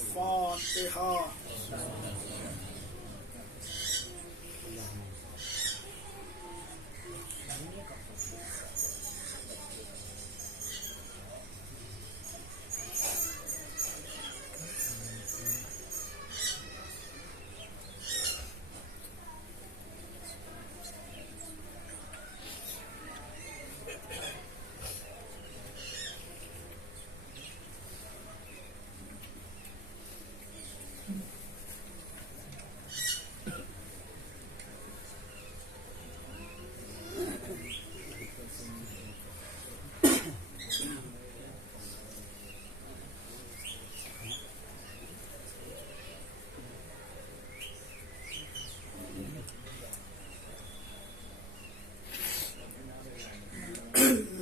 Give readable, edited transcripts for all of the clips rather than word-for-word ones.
الفاتحہ.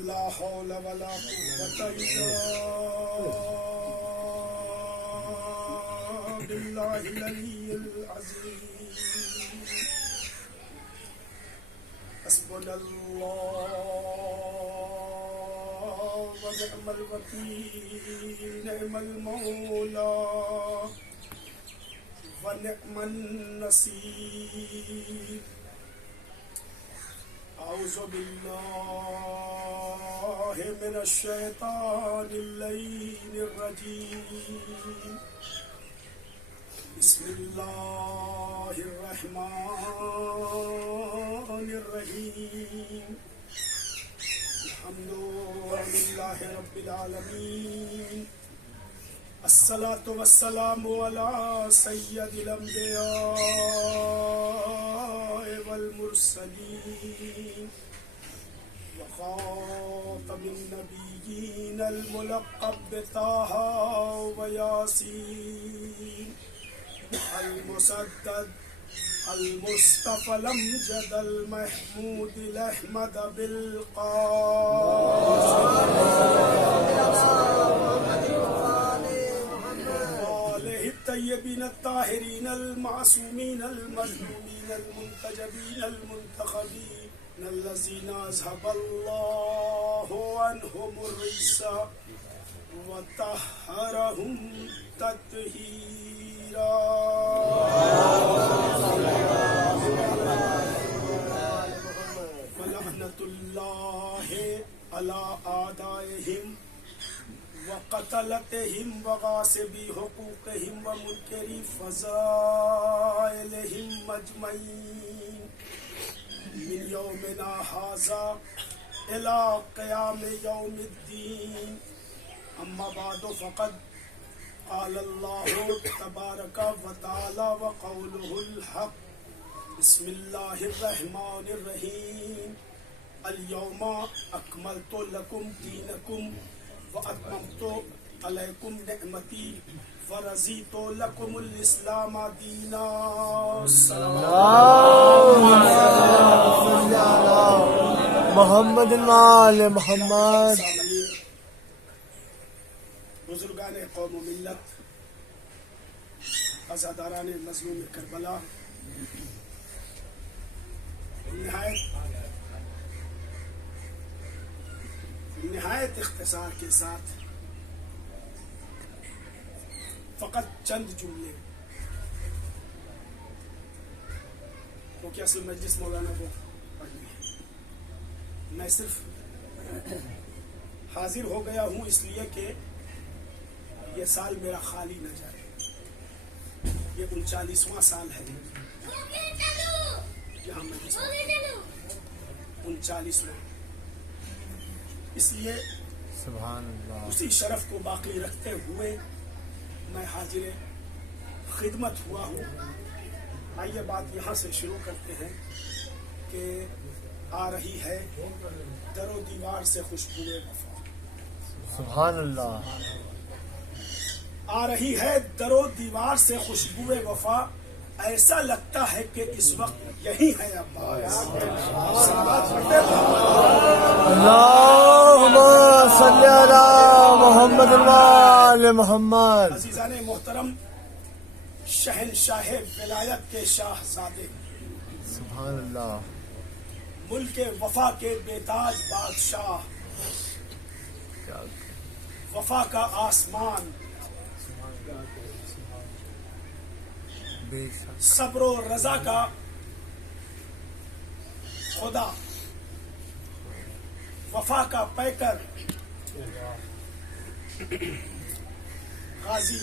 لا حول ولا قوة إلا بالله العلي العظيم. حسبنا الله ونعم الوكيل، نعم المولى ونعم النصير. أعوذ بالله من الشيطان اللعين الرجيم. بسم الله الرحمن الرحيم. الحمد لله رب العالمين. الصلاة والسلام على سيد الأنبياء والمرسلين وخاتم النبيين الملقب بطه وياسين المسدد المصطفى الأمجد المحمود الأحمد الطيبين الطاهرين المعصومين المظلومين المنتجبين المنتخبين الذين أذهب الله عنهم الرجس وطهرهم تطهيرا. ولعنة الله على أعدائهم وقتلتهم وغاصبي حقوقهم ومنكري فضائلهم أجمعين من يومنا هذا إلى قيام يوم الدين. أما بعد فقد قال الله تبارك وتعالى وقوله الحق. بسم الله الرحمن الرحيم. اليوم أكملت لكم دينكم وأتممت عليكم نعمتي ورضيت لكم الإسلام دينا. محمد وآل محمد. بزرگان قوم و ملت، عزاداران مظلوم کربلا، نہایت اختصار کے ساتھ فقط چند جملے، کیونکہ اصل مجلس مولانا کو پڑھنی ہے. میں صرف حاضر ہو گیا ہوں اس لیے کہ یہ سال میرا خالی نہ جائے. یہ 39واں سال ہے یہاں مجلس 39واں. اس لیے سبحان اللہ، اسی شرف کو باقی رکھتے ہوئے میں حاضر خدمت ہوا ہوں. آئیے بات یہاں سے شروع کرتے ہیں کہ آ رہی ہے در و دیوار سے خوشبوئے وفا. سبحان اللہ. آ رہی ہے در و دیوار سے خوشبوئے وفا. ایسا لگتا ہے کہ اس وقت یہی ہے عباس. اللہم صلی علی محمد وآل محمد. عزیزان محترم، شہنشاہ ولایت کے شاہزادے، سبحان اللہ. ملک وفا کے بیتاج بادشاہ، وفا کا آسمان، بے شک صبر و رضا کا خدا، وفا کا پیکر غازی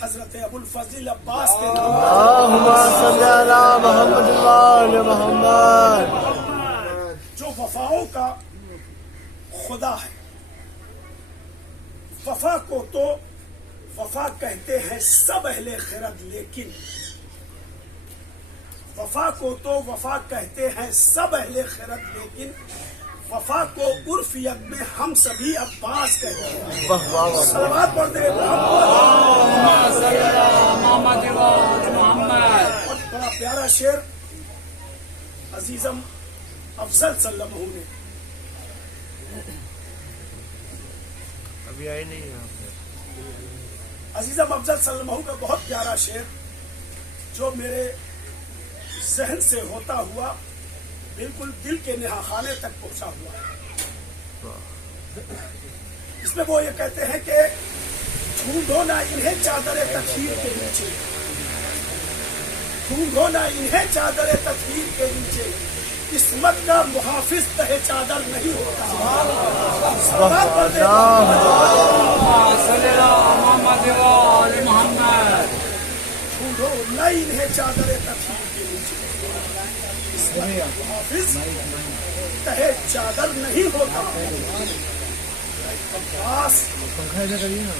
حضرت ابوالفضل عباس کے نام اللہم صلی علی محمد وآل محمد. جو وفاؤں کا خدا ہے. وفا کو تو وفا کہتے ہیں سب اہل خرد، لیکن وفا کو تو وفا کہتے ہیں سب اہل خرد، لیکن وفا کو عرف ید میں ہم سبھی عباس کہتے ہیں. واہ واہ واہ. صلوات پڑھتے ہیں اور بڑا پیارا شعر عزیزم افضل صلی اللہ علیہ وسلم نے ابھی آئی نہیں یہاں پہ. عزیزم افضل صلی اللہ علیہ وسلم کا بہت پیارا شعر جو میرے ذہن سے ہوتا ہوا بالکل دل کے نہا خانے تک پہنچا ہوا. اس میں وہ یہ کہتے ہیں کہ ڈھونڈو نہ انہیں چادر تطہیر کے نیچے، ڈھونڈو نہ انہیں چادر تطہیر کے نیچے، قسمت کا محافظ تہ چادر نہیں ہوتا. ڈھونڈو نہ انہیں چادر تطہیر کے نیچے، قسمت کا محافظ تہ چادر نہیں ہوتا. عباس پنکھا ایسا کریے نا.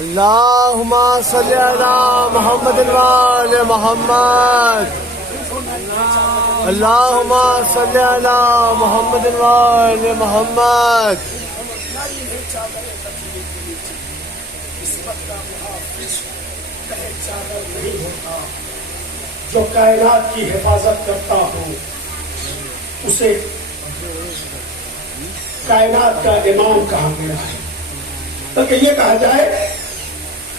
اللہم صلی علی محمد وآل محمد. اللہم صلی علی محمد وآل محمد. جو کائنات کی حفاظت کرتا ہو اسے کائنات کا امام کہا گیا ہے. بلکہ یہ کہا جائے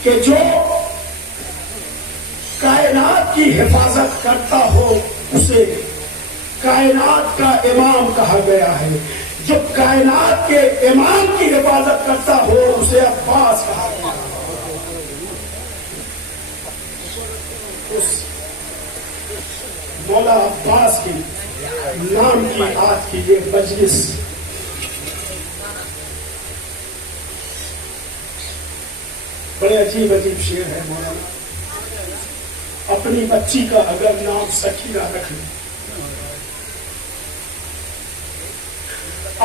کہ جو کائنات کی حفاظت کرتا ہو اسے کائنات کا امام کہا گیا ہے. جو کائنات کے امام کی حفاظت کرتا ہو اسے عباس کہا گیا ہے. اس مولا عباس کی نام کی آج کی یہ مجلس بڑے عجیب عجیب شعر ہے مولانا. اپنی بچی کا اگر نام سکینہ رکھ لو،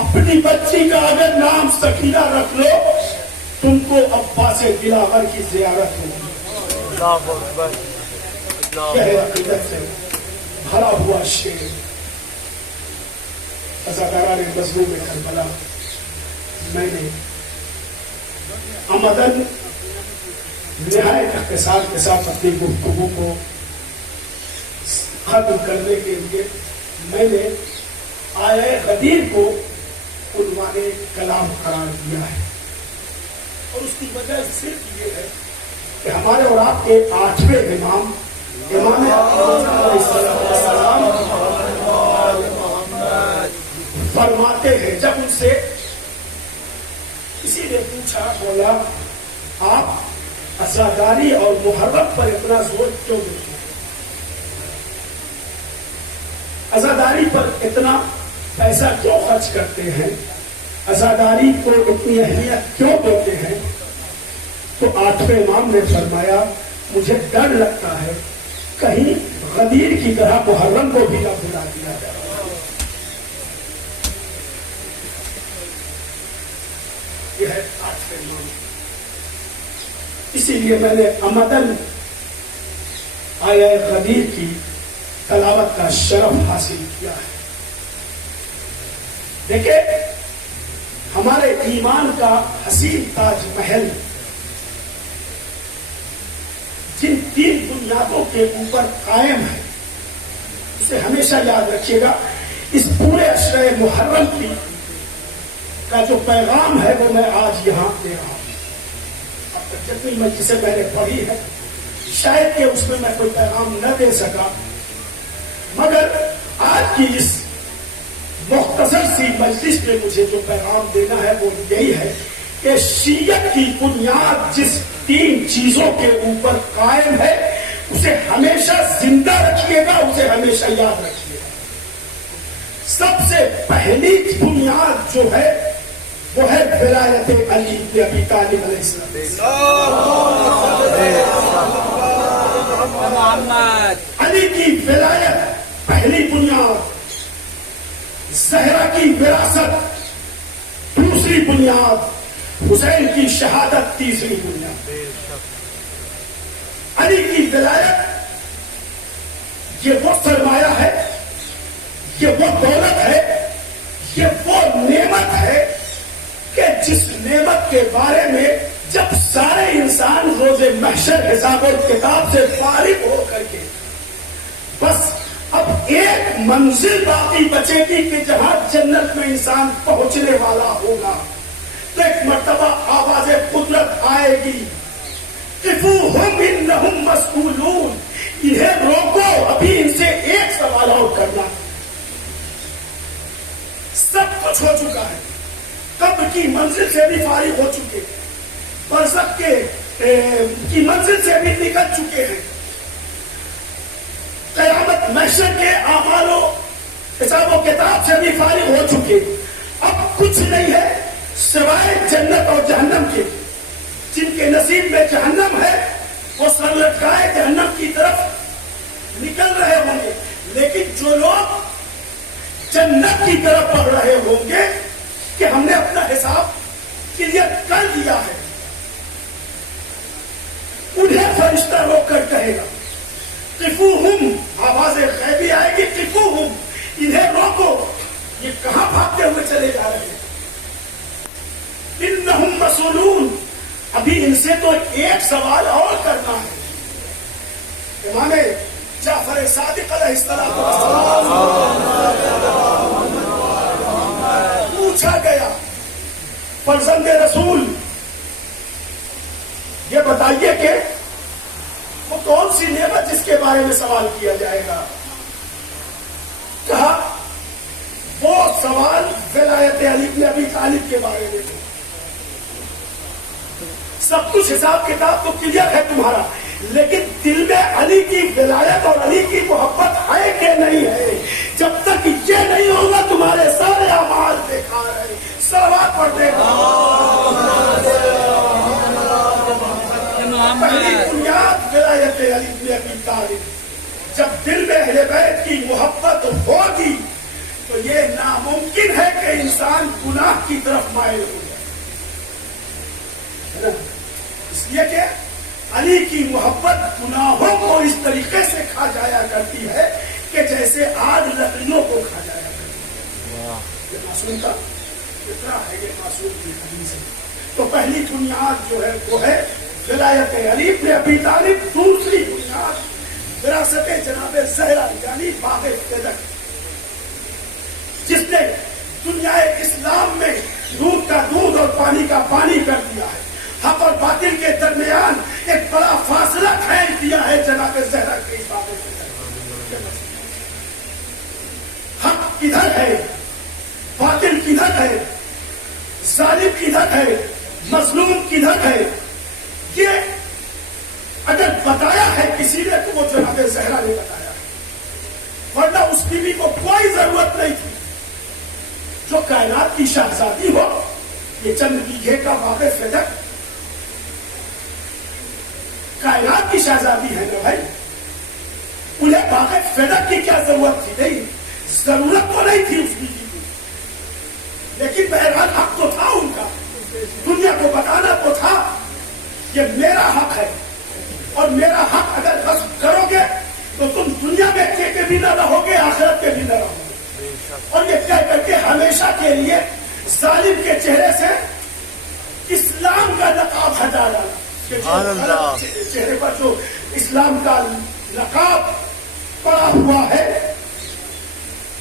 اپنی بچی کا اگر نام سکینہ رکھ لو تم کو عباس دلاور کی زیارت ہوگی. اللہ اکبر. عقیدت سے بھرا ہوا شعر ازاداران مظلوم کربلا میں نے عمدن نہایت اختصار کے ساتھ اپنی گفتگو کو ختم کرنے کے لیے میں نے آیہ غدیر کو عنوان کلام قرار دیا ہے. اور اس کی وجہ صرف یہ ہے کہ ہمارے اور آپ کے 8ویں امام السلام فرماتے ہیں، جب ان سے کسی نے پوچھا، بولا آپ عزاداری اور محرم پر اتنا زور کیوں دیتے ہیں، عزاداری پر اتنا پیسہ کیوں خرچ کرتے ہیں، عزاداری کو اتنی اہمیت کیوں دیتے ہیں؟ تو 8ویں امام نے فرمایا مجھے ڈر لگتا ہے کہیں غدیر کی طرح محرم کو بھی نہ بھلا دیا جائے. یہ ہے 8ویں امام. اسی لیے میں نے عمدن آیہ غدیر کی تلاوت کا شرف حاصل کیا ہے. دیکھیں ہمارے ایمان کا حسین تاج محل جن 3 بنیادوں کے اوپر قائم ہے اسے ہمیشہ یاد رکھیے گا. اس پورے عشرہ محرم کی کا جو پیغام ہے وہ میں آج یہاں دے رہا ہوں. اب تک جتنی مجلسیں میں نے پڑھی ہے شاید کہ اس میں کوئی پیغام نہ دے سکا، مگر آج کی اس مختصر سی مجلس میں مجھے جو پیغام دینا ہے وہ یہی ہے کہ شیعت کی بنیاد جس 3 چیزوں کے اوپر قائم ہے اسے ہمیشہ زندہ رکھیے گا، اسے ہمیشہ یاد رکھیے گا۔ سب سے پہلی بنیاد جو ہے وہ ہے ولایت علی بن ابی طالب علیہ السلام۔ علی کی ولایت پہلی بنیاد، زہرا کی وراثت دوسری بنیاد، حسین کی شہادت تیسری بنیاد۔ علی کی ولایت یہ وہ سرمایہ ہے، یہ وہ دولت ہے، یہ وہ نعمت ہے کہ جس نعمت کے بارے میں جب سارے انسان روز محشر حساب و کتاب سے فارغ ہو کر کے بس اب ایک منزل باقی بچے گی کہ جہاں جنت میں انسان پہنچنے والا ہوگا، تو ایک مرتبہ آواز قدرت آئے گی، قفوہم انہم مسئولون، انہیں روکو، ابھی ان سے ایک سوال اور کرنا۔ سب کچھ ہو چکا ہے، قبر کی منزل سے بھی فارغ ہو چکے، برزخ کی منزل سے بھی نکل چکے ہیں، قیامت محشر کے اعمال و حساب و کتاب سے بھی فارغ ہو چکے۔ اب کچھ نہیں ہے سوائے جنت اور جہنم کے۔ جن کے نصیب میں جہنم ہے وہ سر لٹکائے جہنم کی طرف نکل رہے ہوں گے، لیکن جو لوگ جنت کی طرف بڑھ رہے ہوں گے کہ ہم نے اپنا حساب کلیئر کر دیا ہے، انہیں فرشتہ روک کر کہے گا قفوہم، آواز غیبی آئے گی، قفوہم، انہیں روکو، یہ کہاں بھاگتے ہوئے چلے جا رہے ہیں؟ انہم مسئولون، ابھی ان سے تو ایک سوال اور کرنا ہے۔ امام جعفر صادق علیہ السلام پوچھا گیا، فرزند رسول یہ بتائیے کہ وہ کون سی نعمت جس کے بارے میں سوال کیا جائے گا؟ کہا وہ سوال ولایت علی بن ابی طالب کے بارے میں۔ سب کچھ حساب کتاب تو کلیئر ہے تمہارا، لیکن دل میں علی کی ولایت اور علی کی محبت ہے کہ نہیں ہے؟ جب تک یہ نہیں ہوگا تمہارے سارے اعمال بیکار ہیں۔ صلوات پڑھتے گا۔ پہلی بنیاد ولایت علی بن ابی طالب۔ جب دل میں اہل بیت کی محبت ہوگی تو یہ ناممکن ہے کہ انسان گناہ کی طرف مائل ہو جائے، اس لیے کہ علی کی محبت گناہوں کو اس طریقے سے کھا جایا کرتی ہے کہ جیسے آگ لکڑیوں کو کھا جایا کرتی ہے۔ یہ معصوم کا اتنا ہے، یہ معصوم کی حدیث ہے۔ تو پہلی بنیاد جو ہے وہ ہے ولایت علی بن ابی طالب، دوسری بنیاد وراثت جناب زہرا یعنی باغ فدق، جس نے دنیا اسلام میں دودھ کا دودھ اور پانی کا پانی کر دیا ہے، حق اور باطل کے درمیان ایک بڑا فاصلہ کھینچ دیا ہے جناب زہرا کے باغ فدق۔ حق کدھر ہے، باطل کدھر ہے، ظالم کدھر ہے، مظلوم کدھر ہے، یہ اگر بتایا ہے کسی نے تو وہ جناب زہرا نے بتایا ہے، ورنہ اس بیوی کو کوئی ضرورت نہیں تھی۔ جو کائنات کی شہزادی ہو، یہ چند بیگھے کا باغ فدق کائنات کی شہزادی ہے نا بھائی، انہیں باغ فدق کی کیا ضرورت تھی؟ نہیں، ضرورت تو نہیں تھی اس بیوی کی، لیکن بہرحال حق تو تھا ان کا، دنیا کو بتانا تو تھا یہ میرا حق ہے، اور میرا حق اگر غصب کرو گے تو تم دنیا میں کے بھی نہ رہو گے، آخرت کے بھی نہ رہو گے۔ اور یہ کہہ کر کے ہمیشہ کے لیے ظالم کے چہرے سے اسلام کا نقاب ہٹا ڈالا، چہرے پر جو اسلام کا نقاب پڑا ہوا ہے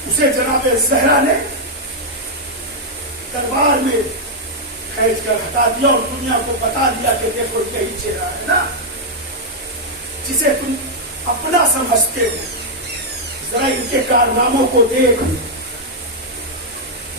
اسے جناب زہرا نے دربار میں کھینچ کر ہٹا دیا اور دنیا کو بتا دیا کہ دیکھو یہی چہرہ ہے نا جسے تم اپنا سمجھتے ہو، ذرا ان کے کارناموں کو دیکھ۔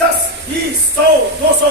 10, 20, 100, 200,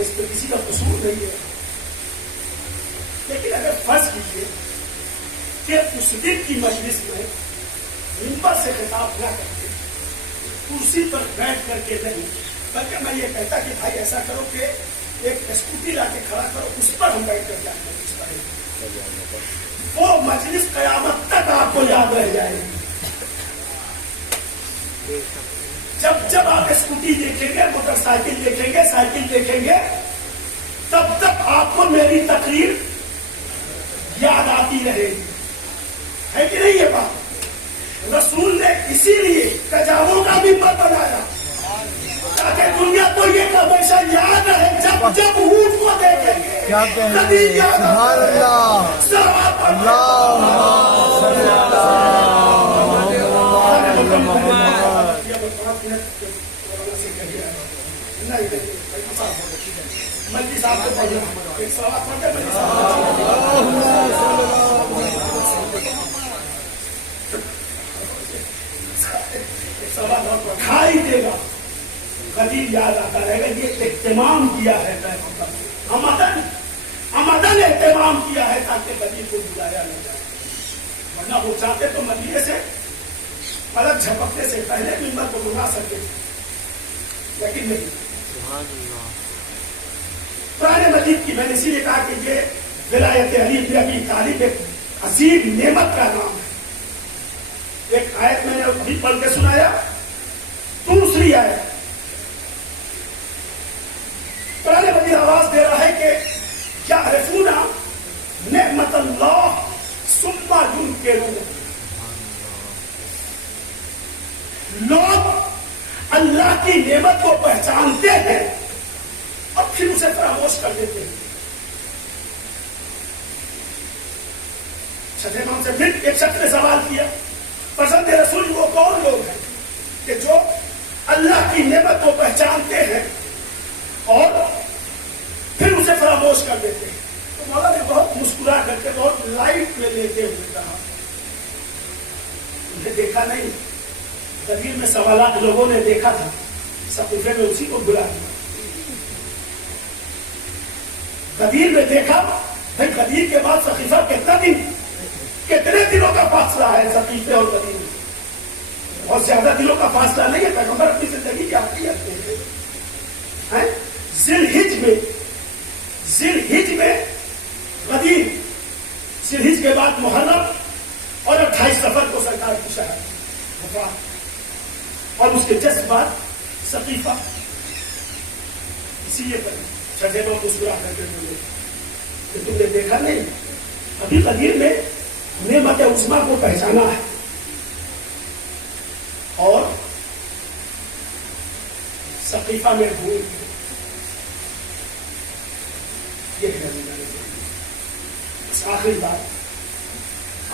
اس پہ کسی کا قصور نہیں ہے، لیکن اگر فرض کیجیے کہ اس دن کی مجلس میں منبر سے خطاب نہ کرتے، کرسی پر بیٹھ کر کے نہیں، بلکہ میں یہ کہتا کہ بھائی ایسا کرو کہ ایک اسکوٹی لا کے کھڑا کرو، اس پر ہم بیٹھ کر جائیں مجلس پڑھیں، وہ مجلس قیامت تک آپ کو یاد رہ جائے گی۔ جب جب آپ اسکوٹی دیکھیں گے، موٹر سائیکل دیکھیں گے، سائیکل دیکھیں گے، تب تک آپ کو میری تقریر یاد آتی رہے گی، ہے کہ نہیں یہ بات؟ رسول نے اسی لیے کجاووں کا منبر بنایا تاکہ دنیا کو یہ ہمیشہ یاد رہے، جب جب اونٹ کو دیکھیں گے کیا کہیں کبھی گے؟ یاد سبحان اللہ، صلوات پڑھیں۔ اللہم صلی علی محمد۔ ملکی صاحب کو پڑھنا، ایک صلوات پڑھتے ہیں ملکی صاحب۔ کھائی دے گا، قدیم یاد آتا رہے گا، یہ اہتمام کیا ہے پیغمبر نے، عمدن اہتمام کیا ہے تاکہ قدیم کو بلایا نہ جائے، ورنہ وہ چاہتے تو مدینے سے پلک جھپکنے سے پہلے منبر کو بلا سکے، لیکن نہیں۔ قرآن مجید کی میں نے اسی لیے کہا کہ یہ ولایت علی بن ابی طالب ایک عظیم نعمت کا نام ہے۔ ایک آیت میں نے ابھی پڑھ کے سنایا، دوسری آیت قرآن مجید آواز دے رہا ہے کہ یعرفون نعمت اللہ ثم ینکرون، لوگ اللہ کی نعمت کو پہچانتے ہیں اور پھر اسے فراموش کر دیتے ہیں۔ چھٹے امام سے پھر ایک شخص نے سوال کیا، پسند رسول وہ کون لوگ ہیں کہ جو اللہ کی نعمت کو پہچانتے ہیں اور پھر اسے فراموش کر دیتے ہیں؟ تو مولا نے بہت مسکرا کر کے بہت لائٹ میں لیتے ہوئے کہا، انہیں دیکھا نہیں، قدیر میں 1.25 لاکھ لوگوں نے دیکھا تھا، صحیفے میں اسی کو بلا دیا۔ قدیر میں دیکھا، بھائی قدیر کے بعد صحیفہ کتنے دنوں کا فاصلہ ہے صحیفے اور قدیر میں؟ بہت زیادہ دنوں کا فاصلہ نہیں ہے، پیغمبر اپنی زندگی کی آخری ہفتے ہیں، ذی الحج میں قدیر، ذی الحج کے بعد محرم اور 28 صفر کو سرکار کی شہادت، اور اس کے جسٹ بعد صحیفہ۔ اسی لیے چھٹے میں مسکرا کر کے بولے کہ تم نے دیکھا نہیں، ابھی قدیر میں نعمت عظمیٰ کو پہچانا ہے اور صحیفہ میں بھول یہ ہے۔ بس آخری بات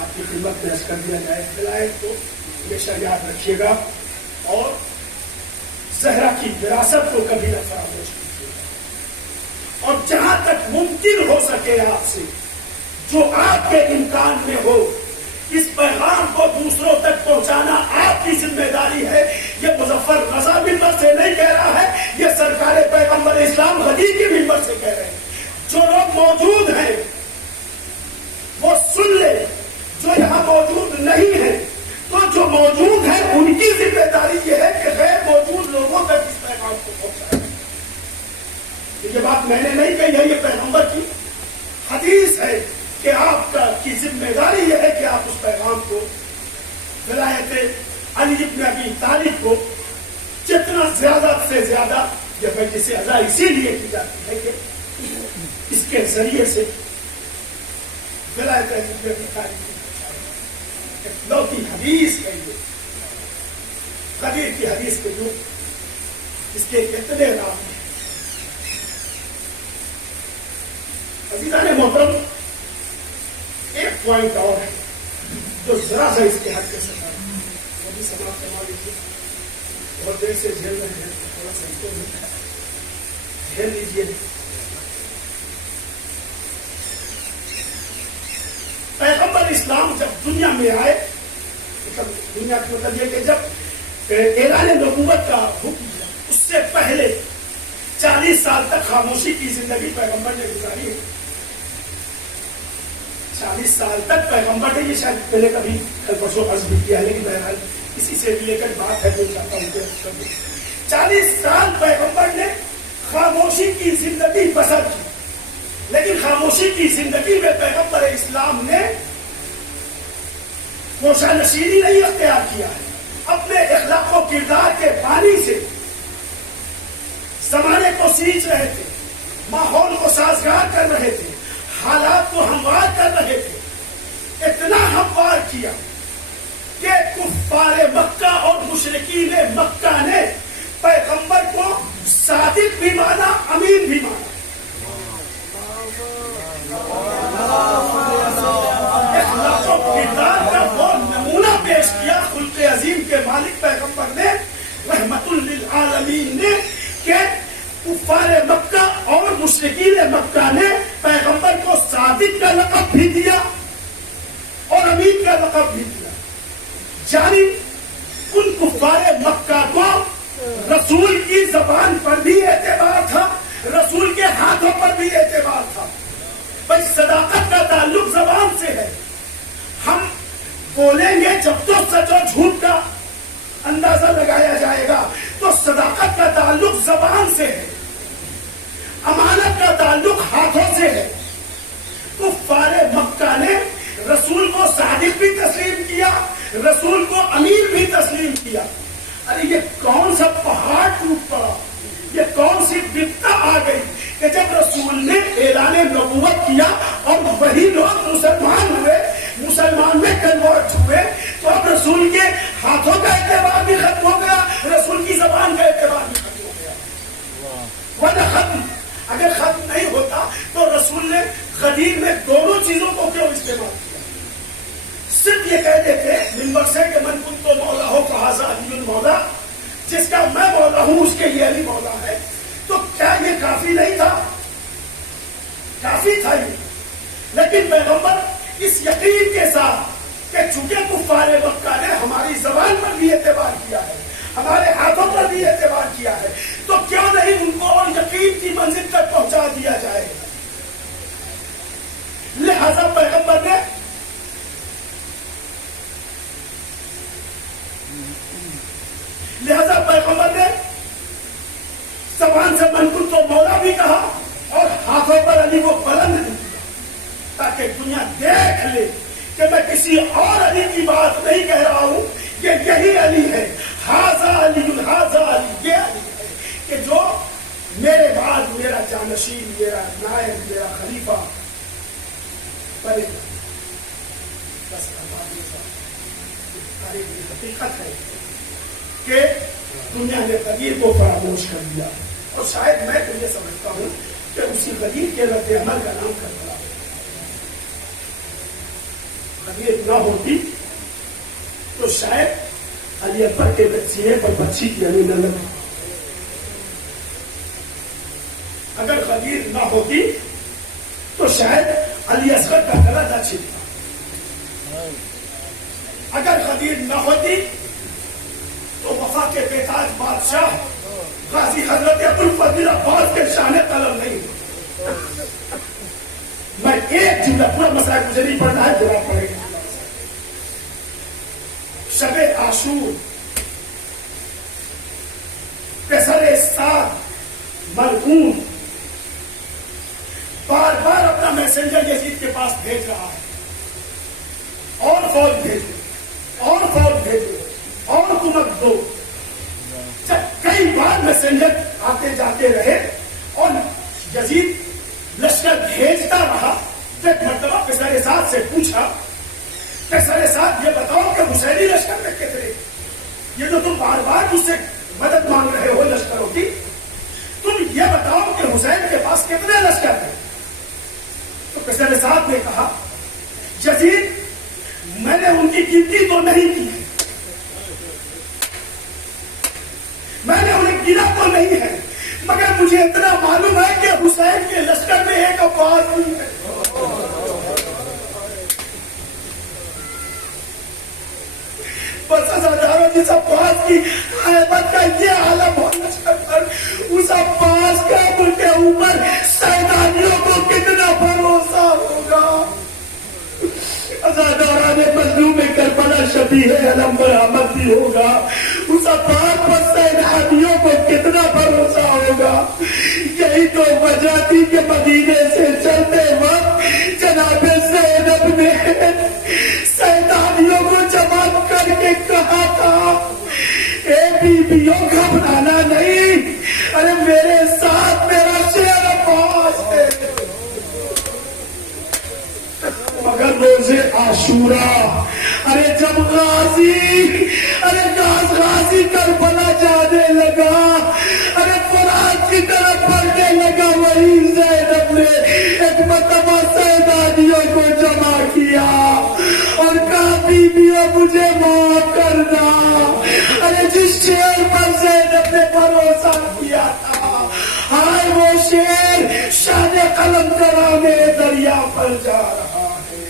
آپ کی خدمت میں عرض کر دیا جائے، ولایت کو ہمیشہ یاد رکھیے گا اور زہرا کی وراثت کو کبھی نہ فراموش کیجیے گا، اور جہاں تک ممکن ہو سکے آپ سے جو آپ کے امکان میں ہو اس پیغام کو دوسروں تک پہنچانا آپ کی ذمہ داری ہے۔ یہ مظفر رضا منبر سے نہیں کہہ رہا ہے، یہ سرکار پیغمبر اسلام غدیر کے منبر سے کہہ رہے ہیں۔ جو لوگ موجود ہیں وہ سن لے، جو یہاں موجود نہیں ہیں تو جو موجود ہیں ان کی ذمہ داری یہ ہے کہ غیر موجود لوگوں تک اس پیغام کو پہنچائیں۔ یہ بات میں نے نہیں کہی ہے، یہ پیغمبر کی حدیث ہے کہ آپ کی ذمہ داری یہ ہے کہ آپ اس پیغام کو، ولایت علی بن ابی طالب کو جتنا زیادہ سے زیادہ، یہ مجلس اعزا اسی لیے کی جاتی ہے کہ اس کے ذریعے سے ولایت علی بن ابی طالب کی لوکی حدیث ہے، یہ قدیر کی حدیث کے جو اس کے اتنے نام ہیں۔ عزیزان محترم، ایک پوائنٹ اور ہے جو ذرا سا اس کے حد کے ساتھ وہ بھی سماپت کروا لیجیے، بہت دیر سے جھیل رہے ہیں، تھوڑا سا کو جھیل لیجیے۔ پیغمبر اسلام جب دنیا میں آئے، مطلب دنیا کا مطلب یہ کہ جب اعلان نبوت کا حکم دیا، اس سے پہلے 40 سال تک خاموشی کی زندگی پیغمبر نے گزاری ہے. 40 سال تک پیغمبر نے, یہ شاید میں نے کبھی کل پرسوں عرض بھی کیا ہے, لیکن بہرحال اسی سے ریلیٹڈ بات ہے جو چاہتا ہوں کہ 40 سال پیغمبر نے خاموشی کی زندگی بسر کی, لیکن خاموشی کی زندگی میں پیغمبر اسلام نے گوشہ نشینی نہیں اختیار کیا ہے. اپنے اخلاق و کردار کے پانی سے زمانے کو سینچ رہے تھے, ماحول کو سازگار کر رہے تھے, حالات کو ہموار کر رہے تھے. اتنا ہموار کیا کہ کفار مکہ اور مشرکین مکہ نے پیغمبر کو صادق بھی مانا, امین بھی مانا. اخلاق و کردار کا وہ نمونہ پیش کیا خلق عظیم کے مالک پیغمبر نے رحمت للعالمین نے, کہ کفار مکہ اور مشرکین مکہ نے پیغمبر کو صادق کا لقب بھی دیا اور امین کا لقب بھی دیا. یعنی ان کفار مکہ کو رسول کی زبان پر بھی اعتبار تھا, رسول کے ہاتھوں پر بھی اعتبار تھا. بھائی صداقت کا تعلق زبان سے ہے. ہم بولیں گے جب تو سچ اور جھوٹ کا اندازہ لگایا جائے گا, تو صداقت کا تعلق زبان سے ہے, امانت کا تعلق ہاتھوں سے ہے. کفار مکہ نے رسول کو صادق بھی تسلیم کیا, رسول کو امیر بھی تسلیم کیا. ارے یہ کون سا پہاڑ ٹوٹ پڑا, یہ کون سی بپتا آ گئی کہ جب رسول نے اعلان نبوت کیا اور وہی لوگ مسلمان ہوئے, مسلمان میں کنورٹ ہوئے, تو اب رسول کے ہاتھوں کا اعتبار بھی ختم ہو گیا, رسول کی زبان کا اعتبار بھی ختم ہو گیا. ورنہ ختم اگر ختم نہیں ہوتا تو رسول نے غدیر میں دونوں چیزوں کو کیوں استعمال کیا؟ صرف یہ کہہ دیتے منبر سے کہ من کنت مولا ہو فہذا علی المولا, جس کا میں مولا ہوں اس کے لیے علی مولا ہے. تو کیا یہ کافی نہیں تھا؟ کافی تھا یہ. لیکن پیغمبر اس یقین کے ساتھ کہ چونکہ کفار مکہ نے ہماری زبان پر بھی اعتبار کیا ہے, ہمارے ہاتھوں پر بھی اعتبار کیا ہے, تو کیوں نہیں ان کو اور یقین کی منزل تک پہنچا دیا جائے. لہذا پیغمبر نے زبان سے من کنت مولا بھی کہا اور ہاتھوں پر علی کو بلند نہیں کیا, تاکہ دنیا دیکھ لے کہ میں کسی اور علی کی بات نہیں کہہ رہا ہوں, کہ یہی علی ہے. ہاذا علی, ہاذا علی, یہ علی ہے کہ جو میرے بعد میرا جانشین, میرا نائب, میرا خلیفہ بنے گا. بس حقیقت ہے کہ دنیا نے غدیر کو فراموش کر دیا, اور شاید میں تو یہ سمجھتا ہوں کہ اسی غدیر کے رد عمل کا نام کربلا. غدیر نہ ہوتی تو شاید علی اکبر کے سینے پر بچی کی علی نہ لگتی. اگر غدیر نہ ہوتی تو شاید علی اصغر کا گلا نہ چھلتا. اگر غدیر نہ ہوتی تو وفا کے بیتاج بادشاہ غازی حضرت ابوالفضل عباس کے شان قلم نہیں. میں ایک جملہ, پورا مسئلہ مجھے نہیں پڑھنا ہے, پورا پڑھے گا. شب عاشور پسر سات ملعون بار بار اپنا میسنجر یزید کے پاس بھیج رہا ہے, اور فوج بھیجے, اور فوج بھیجے, اور کمک دو. کئی بار میسنجر آتے جاتے رہے اور یزید لشکر بھیجتا رہا. ایک مرتبہ پسر سات سے پوچھا, پسر سات یہ بتاؤ کہ حسینی لشکر میں کتنے, یہ جو تم بار بار مجھ سے مدد مانگ رہے ہو لشکروں کی, تم یہ بتاؤ کہ حسین کے پاس کتنے لشکر ہیں. تو پسر سات نے کہا, یزید میں نے ان کی گنتی تو نہیں کی, میں نے انہیں گنا تو نہیں ہے, مگر مجھے اتنا معلوم ہے کہ حسین کے لشکر میں ایک عباس بھی ہے. بس ہزاروں جس عباس کی حیبت کا یہ عالم ہو لشکر پر, اس عباس کا کے اوپر سیدانیوں کو کتنا بھروسہ ہوگا. دوران مظلوم کربلا شبیہ علم برآمد بھی ہوگا. اس افراد پر سیدانیوں کو کتنا بھروسہ ہوگا. یہی تو وجہ تھی کہ مدینے سے چلتے وقت جناب زینب نے سیدانیوں کو جمع کر کے کہا تھا اے بیویوں گھبرانا نہیں, ارے میرے ساتھ میرا شیر عباس ہے. مگر روزے عاشورا, ارے جب غازی کربلا جانے لگا, ارے قرآن کی طرف پڑھنے لگا, وہی زینب نے ایک مرتبہ سیدانیوں کو جمع کیا اور کہا بیویوں مجھے معاف کرنا. ارے جس شیر پر زینب نے بھروسہ کیا تھا, ہائے وہ شیر شان قلم کرانے دریا پر جا رہا ہے.